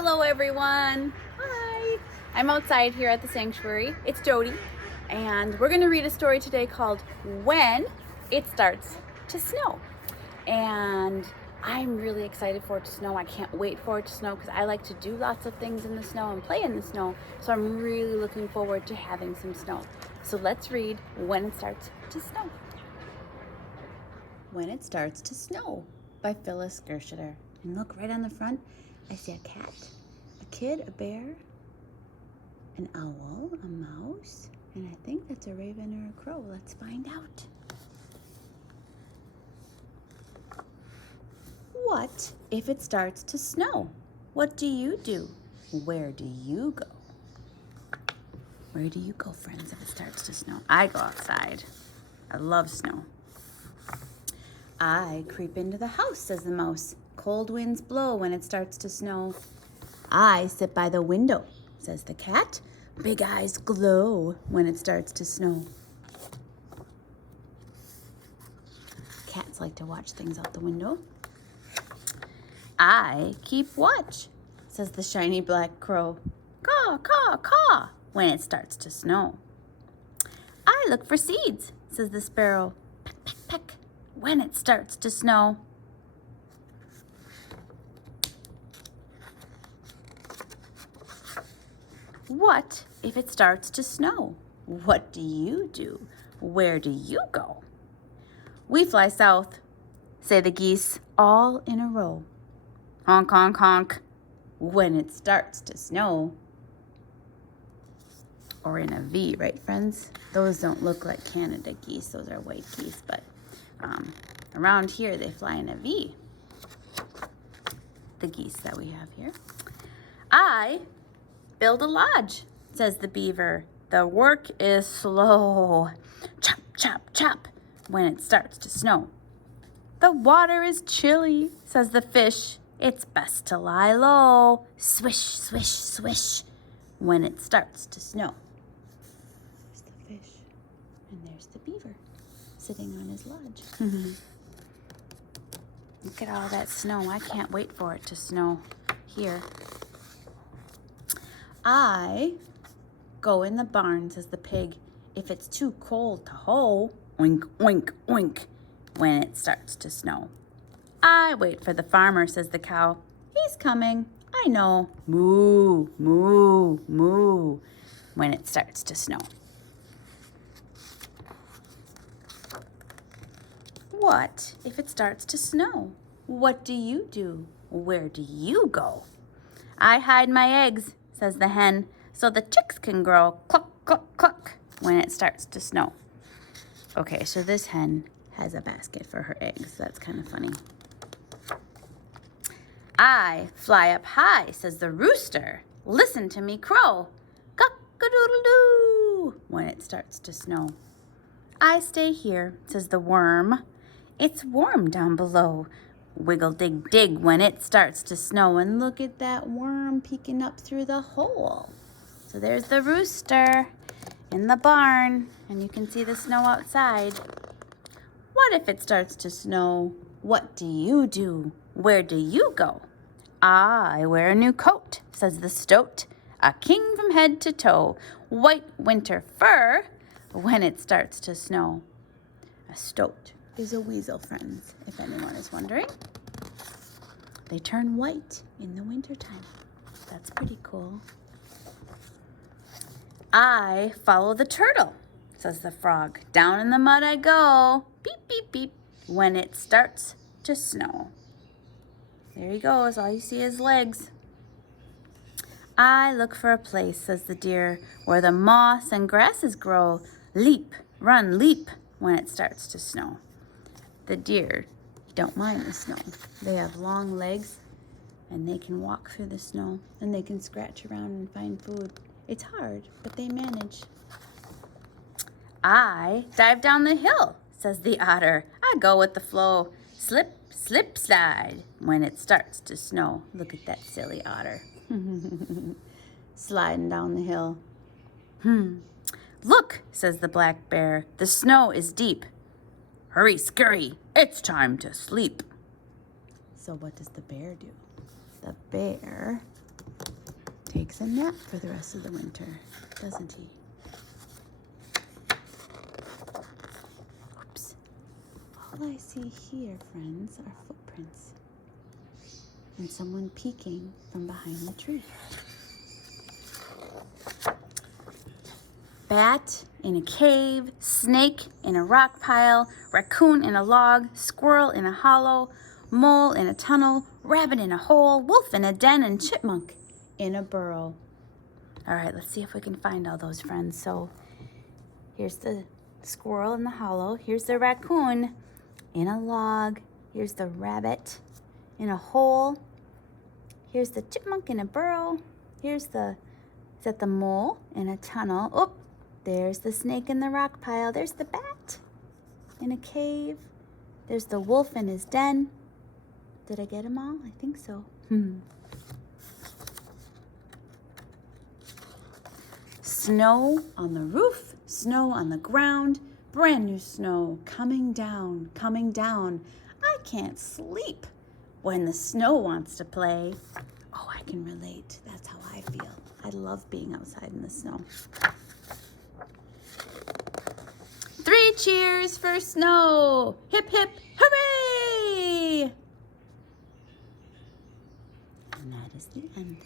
Hello everyone. Hi. I'm outside here at the sanctuary. It's Jody, and we're going to read a story today called When It Starts to Snow. And I'm really excited for it to snow. I can't wait for it to snow because I like to do lots of things in the snow and play in the snow. So I'm really looking forward to having some snow. So let's read When It Starts to Snow. When It Starts to Snow by Phillis Gershator. And look, right on the front, I see a cat, a kid, a bear, an owl, a mouse, and I think that's a raven or a crow. Let's find out. What if it starts to snow? What do you do? Where do you go? Where do you go, friends, if it starts to snow? I go outside. I love snow. I creep into the house, says the mouse. Cold winds blow when it starts to snow. I sit by the window, says the cat. Big eyes glow when it starts to snow. Cats like to watch things out the window. I keep watch, says the shiny black crow. Caw, caw, caw, when it starts to snow. I look for seeds, says the sparrow. Peck, peck, peck, when it starts to snow. What if it starts to snow? What do you do? Where do you go? We fly south, say the geese, all in a row. Honk, honk, honk, when it starts to snow. Or in a V, right, friends? Those don't look like Canada geese. Those are white geese, but around here they fly in a V. The geese that we have here. I build a lodge, says the beaver. The work is slow. Chop, chop, chop, when it starts to snow. The water is chilly, says the fish. It's best to lie low. Swish, swish, swish, when it starts to snow. There's the fish, and there's the beaver sitting on his lodge. Look at all that snow. I can't wait for it to snow here. I go in the barn, says the pig. If it's too cold to hoe, oink, oink, oink, when it starts to snow. I wait for the farmer, says the cow. He's coming, I know. Moo, moo, moo, when it starts to snow. What if it starts to snow? What do you do? Where do you go? I hide my eggs, says the hen, so the chicks can grow. Cluck, cluck, cluck, when it starts to snow. Okay, so this hen has a basket for her eggs. That's kind of funny. I fly up high, says the rooster. Listen to me crow. Cock-a-doodle-doo, when it starts to snow. I stay here, says the worm. It's warm down below. Wiggle, dig, dig, when it starts to snow. And look at that worm peeking up through the hole. So there's the rooster in the barn, and you can see the snow outside. What if it starts to snow? What do you do? Where do you go? I wear a new coat, says the stoat, a king from head to toe. White winter fur when it starts to snow. A stoat is a weasel, friends, if anyone is wondering. They turn white in the wintertime. That's pretty cool. I follow the turtle, says the frog. Down in the mud I go. Beep, beep, beep, when it starts to snow. There he goes. All you see is legs. I look for a place, says the deer, where the moss and grasses grow. Leap, run, leap, when it starts to snow. The deer don't mind the snow. They have long legs, and they can walk through the snow, and they can scratch around and find food. It's hard, but they manage. I dive down the hill, says the otter. I go with the flow. Slip, slip, slide, when it starts to snow. Look at that silly otter. Sliding down the hill. Look, says the black bear. The snow is deep. Hurry, scurry, it's time to sleep. So what does the bear do? The bear takes a nap for the rest of the winter, doesn't he? Oops. All I see here, friends, are footprints. And someone peeking from behind the tree. Bat in a cave, snake in a rock pile, raccoon in a log, squirrel in a hollow, mole in a tunnel, rabbit in a hole, wolf in a den, and chipmunk in a burrow. All right, let's see if we can find all those, friends. So here's the squirrel in the hollow. Here's the raccoon in a log. Here's the rabbit in a hole. Here's the chipmunk in a burrow. Is that the mole in a tunnel? Oh, there's the snake in the rock pile. There's the bat in a cave. There's the wolf in his den. Did I get them all? I think so. Snow on the roof, snow on the ground, brand new snow coming down, coming down. I can't sleep when the snow wants to play. Oh, I can relate. That's how I feel. I love being outside in the snow. 3 cheers for snow. Hip, hip, hooray! And that is the end.